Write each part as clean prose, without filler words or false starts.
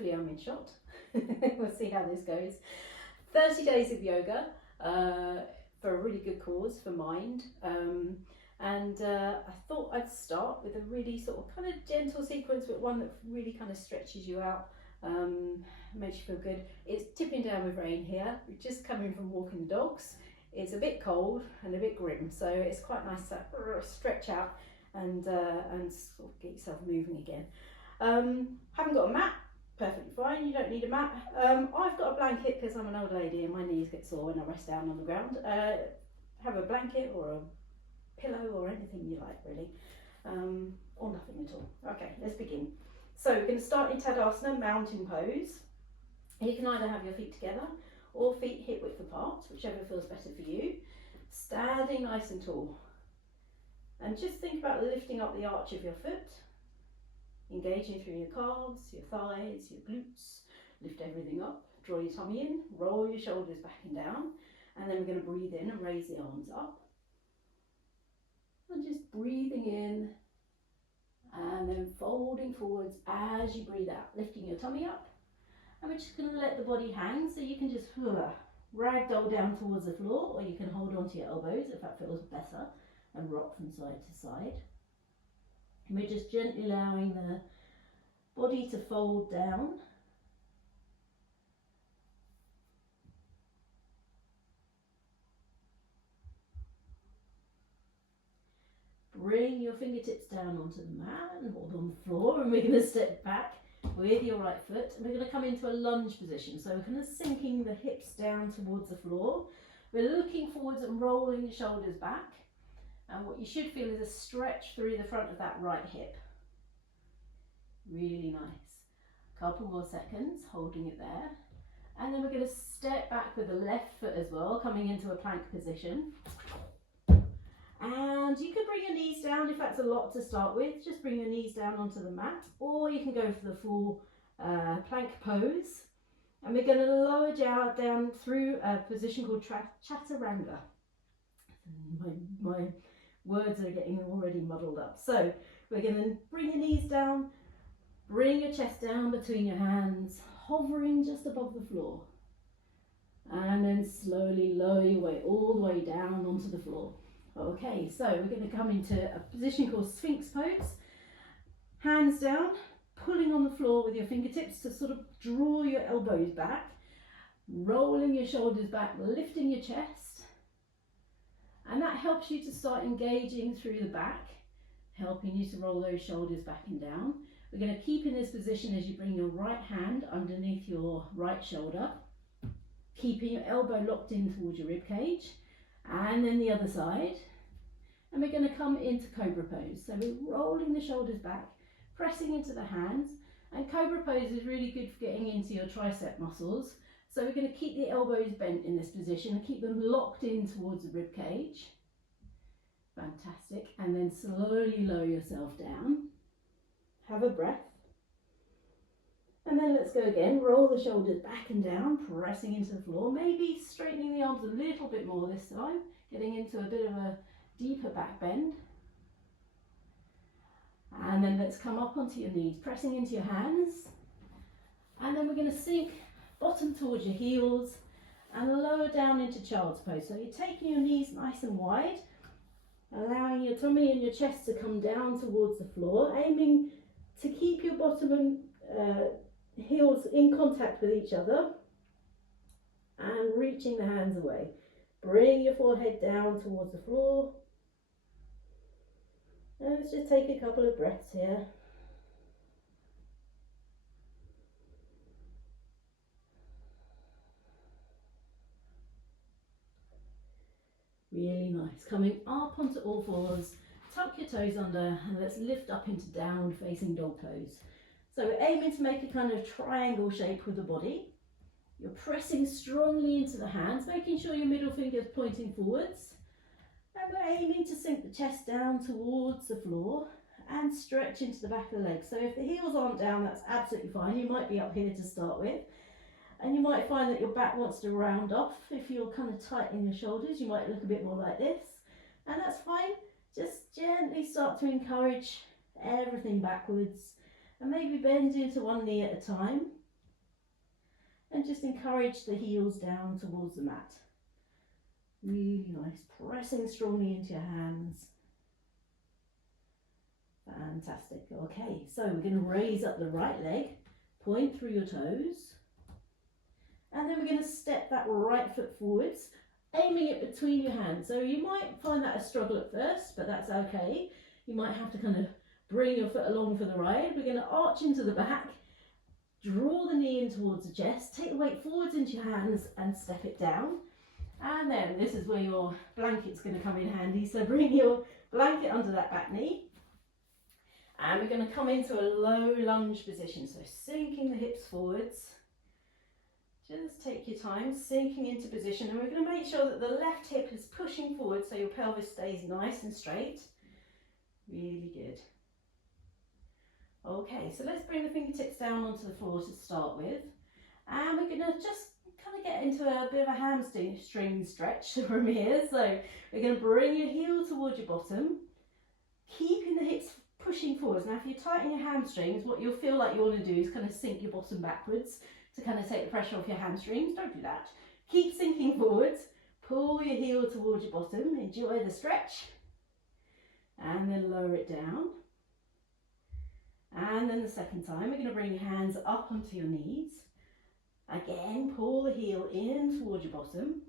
hopefully I'm in shot. We'll see how this goes. 30 days of yoga for a really good cause for mind. I thought I'd start with a really sort of kind of gentle sequence, but one that really kind of stretches you out, makes you feel good. It's tipping down with rain here. We're just coming from walking the dogs. It's a bit cold and a bit grim, so it's quite nice to stretch out and sort of get yourself moving again. Haven't got a mat, perfectly fine, you don't need a mat. I've got a blanket because I'm an old lady and my knees get sore when I rest down on the ground. Have a blanket or a pillow or anything you like, really, or nothing at all. Okay, let's begin. So we're going to start in Tadasana, mountain pose. You can either have your feet together or feet hip width apart, whichever feels better for you. Standing nice and tall. And just think about lifting up the arch of your foot, engaging through your calves, your thighs, your glutes. Lift everything up, draw your tummy in, roll your shoulders back and down, and then we're going to breathe in and raise the arms up. And just breathing in and then folding forwards as you breathe out, lifting your tummy up. And we're just going to let the body hang, so you can just ragdoll down towards the floor, or you can hold onto your elbows if that feels better and rock from side to side. And we're just gently allowing the body to fold down. Bring your fingertips down onto the mat and hold on the floor, and we're going to step back with your right foot, and we're going to come into a lunge position. So we're kind of sinking the hips down towards the floor. We're looking forwards and rolling the shoulders back, and what you should feel is a stretch through the front of that right hip. Really nice. Couple more seconds holding it there, and then we're going to step back with the left foot as well, coming into a plank position. And you can bring your knees down if that's a lot to start with. Just bring your knees down onto the mat, or you can go for the full plank pose. And we're going to lower down through a position called Chaturanga. My words are getting already muddled up. So we're going to bring your knees down, bring your chest down between your hands, hovering just above the floor. And then slowly lower your way all the way down onto the floor. Okay, so we're going to come into a position called Sphinx pose. Hands down, pulling on the floor with your fingertips to sort of draw your elbows back, rolling your shoulders back, lifting your chest. And that helps you to start engaging through the back, helping you to roll those shoulders back and down. We're going to keep in this position as you bring your right hand underneath your right shoulder, keeping your elbow locked in towards your rib cage. And then the other side, and we're going to come into Cobra pose. So we're rolling the shoulders back, pressing into the hands, and Cobra pose is really good for getting into your tricep muscles. So we're going to keep the elbows bent in this position and keep them locked in towards the rib cage. Fantastic. And then slowly lower yourself down. Have a breath. And then let's go again. Roll the shoulders back and down, pressing into the floor. Maybe straightening the arms a little bit more this time, getting into a bit of a deeper back bend. And then let's come up onto your knees, pressing into your hands. And then we're going to sink bottom towards your heels and lower down into child's pose. So you're taking your knees nice and wide, allowing your tummy and your chest to come down towards the floor, aiming to keep your bottom and heels in contact with each other, and reaching the hands away. Bring your forehead down towards the floor. And let's just take a couple of breaths here. Really nice. Coming up onto all fours, tuck your toes under, and let's lift up into down facing dog pose. So we're aiming to make a kind of triangle shape with the body. You're pressing strongly into the hands, making sure your middle finger is pointing forwards. And we're aiming to sink the chest down towards the floor and stretch into the back of the legs. So if the heels aren't down, that's absolutely fine. You might be up here to start with. And you might find that your back wants to round off. If you're kind of tightening your shoulders, you might look a bit more like this. And that's fine. Just gently start to encourage everything backwards. And maybe bend into one knee at a time. and just encourage the heels down towards the mat. Really nice, pressing strongly into your hands. Fantastic. Okay, so we're going to raise up the right leg, point through your toes, and then we're going to step that right foot forwards, aiming it between your hands. So you might find that a struggle at first, but that's okay. You might have to kind of bring your foot along for the ride. We're going to arch into the back, draw the knee in towards the chest, take the weight forwards into your hands and step it down. And then this is where your blanket's going to come in handy. So bring your blanket under that back knee. And we're going to come into a low lunge position. So sinking the hips forwards. Just take your time, sinking into position. And we're going to make sure that the left hip is pushing forward so your pelvis stays nice and straight. Really good. Okay, so let's bring the fingertips down onto the floor to start with. And we're going to just kind of get into a bit of a hamstring stretch from here. So we're going to bring your heel towards your bottom, keeping the hips pushing forwards. Now if you tighten your hamstrings, what you'll feel like you want to do is kind of sink your bottom backwards to kind of take the pressure off your hamstrings. Don't do that. Keep sinking forwards, pull your heel towards your bottom, enjoy the stretch, and then lower it down. And then the second time, we're going to bring your hands up onto your knees. Again, pull the heel in towards your bottom.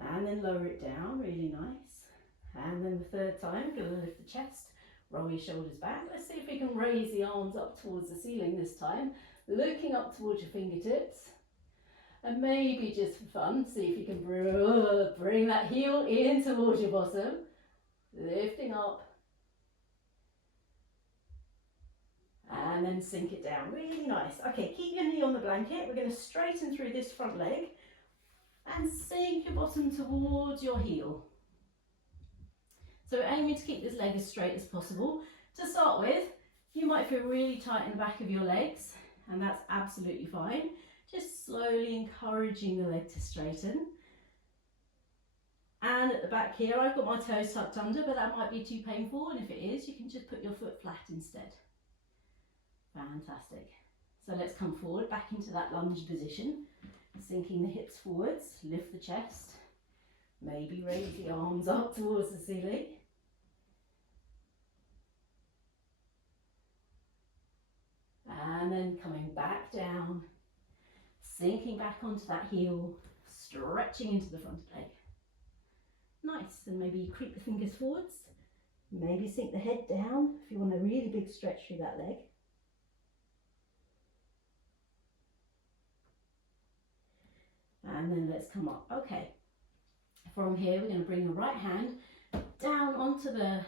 And then lower it down, really nice. And then the third time, we're going to lift the chest, roll your shoulders back. Let's see if we can raise the arms up towards the ceiling this time, looking up towards your fingertips. And maybe just for fun, see if you can bring that heel in towards your bottom, lifting up. And then sink it down, really nice. Okay, keep your knee on the blanket. We're going to straighten through this front leg and sink your bottom towards your heel. So we're aiming to keep this leg as straight as possible. To start with, you might feel really tight in the back of your legs, and that's absolutely fine. Just slowly encouraging the leg to straighten. And at the back here, I've got my toes tucked under, but that might be too painful, and if it is, you can just put your foot flat instead. Fantastic. So let's come forward, back into that lunge position, sinking the hips forwards, lift the chest, maybe raise the arms up towards the ceiling. And then coming back down, sinking back onto that heel, stretching into the front leg. Nice, and maybe you creep the fingers forwards, maybe sink the head down if you want a really big stretch through that leg. And then let's come up. Okay, from here we're going to bring your right hand down onto the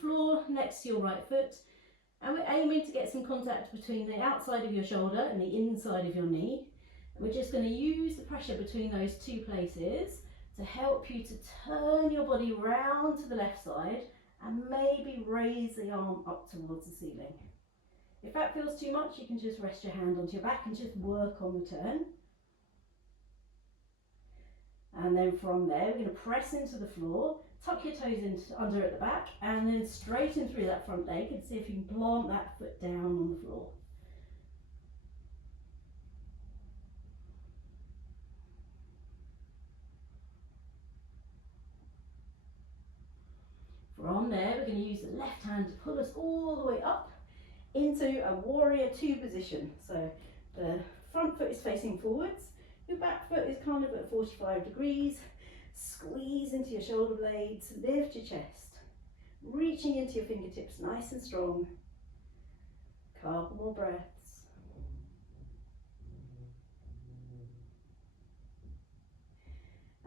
floor next to your right foot, and we're aiming to get some contact between the outside of your shoulder and the inside of your knee. And we're just going to use the pressure between those two places to help you to turn your body round to the left side and maybe raise the arm up towards the ceiling. If that feels too much, you can just rest your hand onto your back and just work on the turn. And then from there, we're going to press into the floor, tuck your toes in under at the back, and then straighten through that front leg and see if you can plant that foot down on the floor. From there, we're going to use the left hand to pull us all the way up into a warrior two position. So the front foot is facing forwards. Your back foot is kind of at 45 degrees. Squeeze into your shoulder blades, lift your chest, reaching into your fingertips nice and strong. Couple more breaths.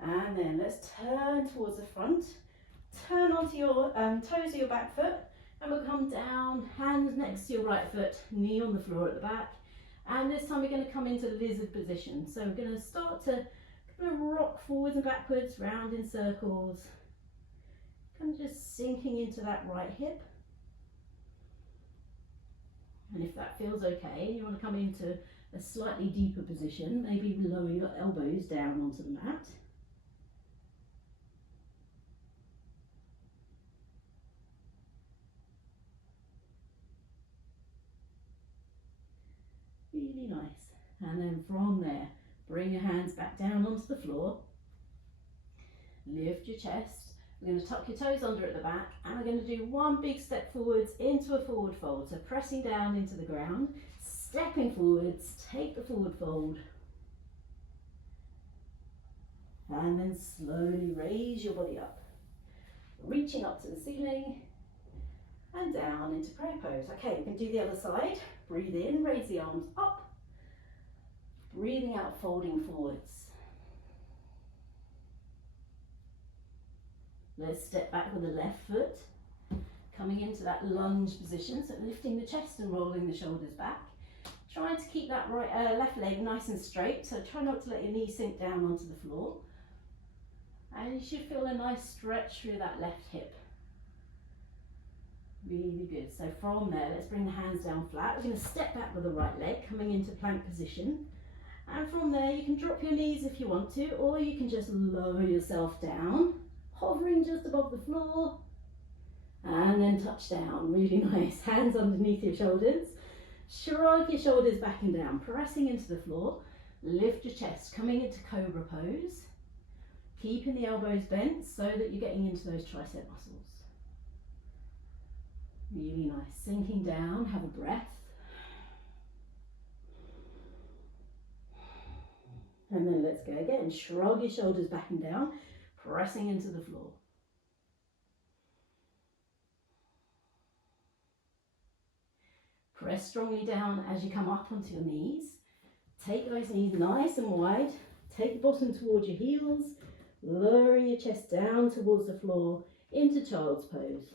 And then let's turn towards the front. Turn onto your toes of your back foot, and we'll come down, hands next to your right foot, knee on the floor at the back. And this time we're going to come into lizard position. So we're going to start to kind of rock forwards and backwards, round in circles. Kind of just sinking into that right hip. And if that feels okay, you want to come into a slightly deeper position, maybe lower your elbows down onto the mat. Really nice. And then from there, bring your hands back down onto the floor. Lift your chest. We're going to tuck your toes under at the back, and we're going to do one big step forwards into a forward fold. So pressing down into the ground, stepping forwards, take the forward fold. And then slowly raise your body up, reaching up to the ceiling and down into prayer pose. Okay, we can do the other side. Breathe in, raise the arms up. Breathing out, folding forwards. Let's step back with the left foot, coming into that lunge position, so lifting the chest and rolling the shoulders back. Trying to keep that left leg nice and straight, so try not to let your knee sink down onto the floor. And you should feel a nice stretch through that left hip. Really good. So from there, let's bring the hands down flat. We're going to step back with the right leg, coming into plank position. And from there, you can drop your knees if you want to, or you can just lower yourself down, hovering just above the floor. And then touch down. Really nice. Hands underneath your shoulders. Shrug your shoulders back and down, pressing into the floor. Lift your chest, coming into cobra pose. Keeping the elbows bent so that you're getting into those tricep muscles. Really nice. Sinking down, have a breath. And then let's go again. Shrug your shoulders back and down, pressing into the floor. Press strongly down as you come up onto your knees. Take those knees nice and wide. Take the bottom towards your heels. Lowering your chest down towards the floor into child's pose.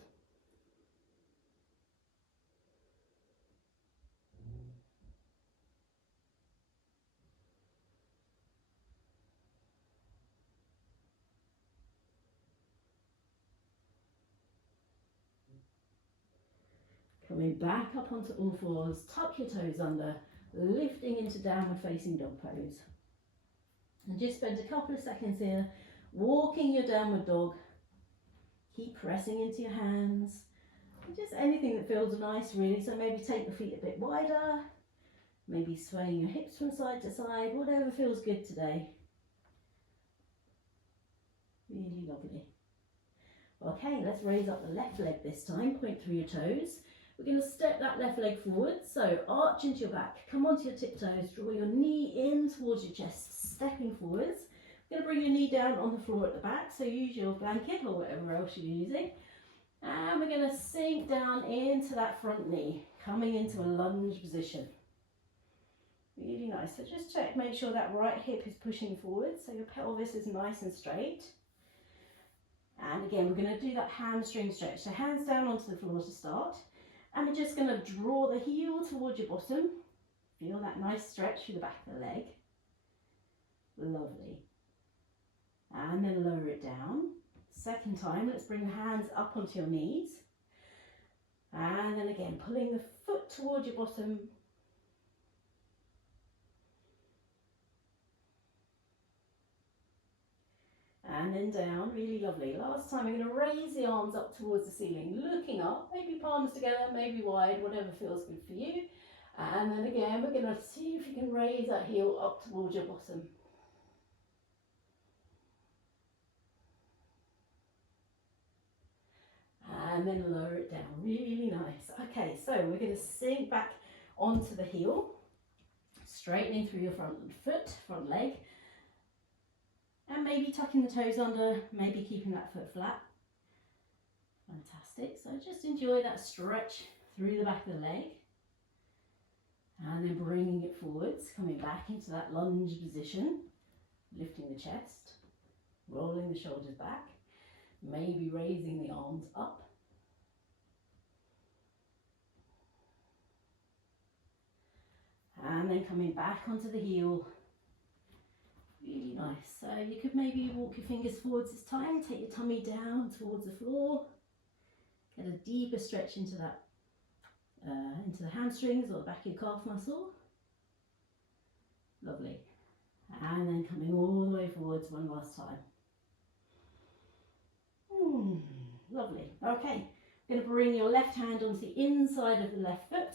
Coming back up onto all fours, tuck your toes under, lifting into downward facing dog pose. And just spend a couple of seconds here walking your downward dog. Keep pressing into your hands. Just anything that feels nice really. So maybe take the feet a bit wider. Maybe swaying your hips from side to side. Whatever feels good today. Really lovely. Okay, let's raise up the left leg this time. Point through your toes. We're going to step that left leg forward. So arch into your back. Come onto your tiptoes. Draw your knee in towards your chest. Stepping forwards. You're going to bring your knee down on the floor at the back, so use your blanket or whatever else you're using. And we're going to sink down into that front knee, coming into a lunge position. Really nice. So just check, make sure that right hip is pushing forward, so your pelvis is nice and straight. And again, we're going to do that hamstring stretch. So hands down onto the floor to start. And we're just going to draw the heel towards your bottom. Feel that nice stretch through the back of the leg. Lovely. And then lower it down. Second time, let's bring the hands up onto your knees. And then again, pulling the foot towards your bottom. And then down, really lovely. Last time, we're going to raise the arms up towards the ceiling, looking up, maybe palms together, maybe wide, whatever feels good for you. And then again, we're going to see if you can raise that heel up towards your bottom. And then lower it down, really nice. Okay, so we're going to sink back onto the heel, straightening through your front foot, front leg, and maybe tucking the toes under, maybe keeping that foot flat. Fantastic. So just enjoy that stretch through the back of the leg, and then bringing it forwards, coming back into that lunge position, lifting the chest, rolling the shoulders back, maybe raising the arms up. And then coming back onto the heel. Really nice. So you could maybe walk your fingers forwards this time, take your tummy down towards the floor. Get a deeper stretch into that, into the hamstrings or the back of your calf muscle. Lovely. And then coming all the way forwards one last time. Lovely. Okay, you're going to bring your left hand onto the inside of the left foot.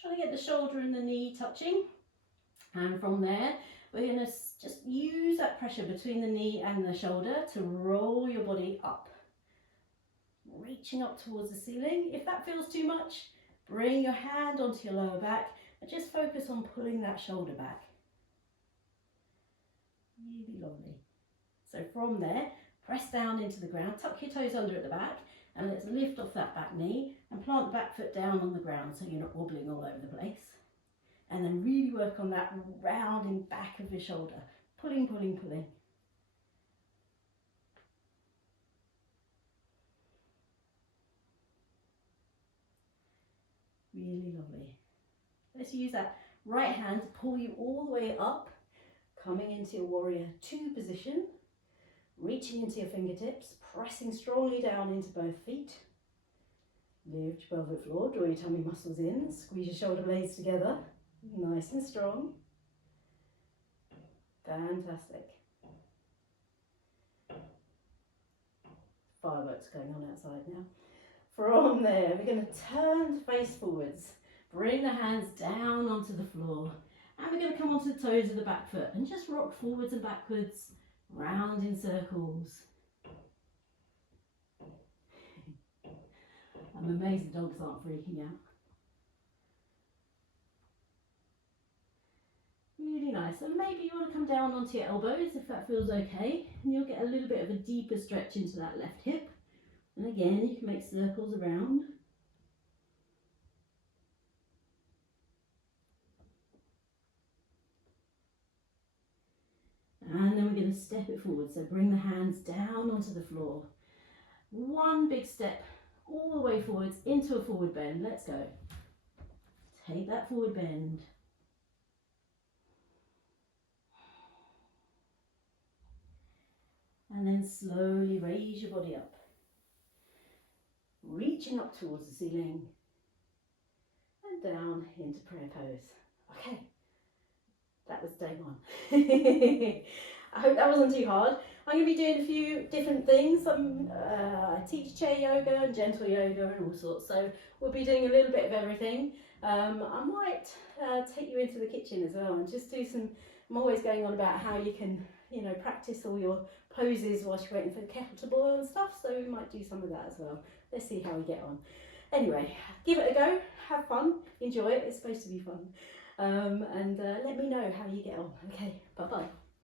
Try to get the shoulder and the knee touching. And from there, we're going to just use that pressure between the knee and the shoulder to roll your body up, reaching up towards the ceiling. If that feels too much, bring your hand onto your lower back and just focus on pulling that shoulder back. Really lovely. So from there, press down into the ground, tuck your toes under at the back, and let's lift off that back knee and plant the back foot down on the ground so you're not wobbling all over the place. And then really work on that rounding back of the shoulder. Pulling, pulling, pulling. Really lovely. Let's use that right hand to pull you all the way up, coming into your warrior 2 position, reaching into your fingertips, pressing strongly down into both feet. Lift your pelvic floor, draw your tummy muscles in, squeeze your shoulder blades together, nice and strong. Fantastic. Fireworks going on outside now. From there, we're going to turn face forwards, bring the hands down onto the floor, and we're going to come onto the toes of the back foot and just rock forwards and backwards, round in circles. I'm amazed the dogs aren't freaking out. Really nice. And maybe you want to come down onto your elbows if that feels okay. And you'll get a little bit of a deeper stretch into that left hip. And again, you can make circles around. And then we're going to step it forward. So bring the hands down onto the floor. One big step all the way forwards into a forward bend. Let's go. Take that forward bend. And then slowly raise your body up. Reaching up towards the ceiling. And down into prayer pose. Okay, that was day 1. I hope that wasn't too hard. I'm going to be doing a few different things. I teach chair yoga and gentle yoga and all sorts, so we'll be doing a little bit of everything. I might take you into the kitchen as well and just do some, I'm always going on about how you can, you know, practice all your poses whilst you're waiting for the kettle to boil and stuff, so we might do some of that as well. Let's see how we get on. Anyway, give it a go, have fun, enjoy it, it's supposed to be fun. And let me know how you get on. Okay, bye bye.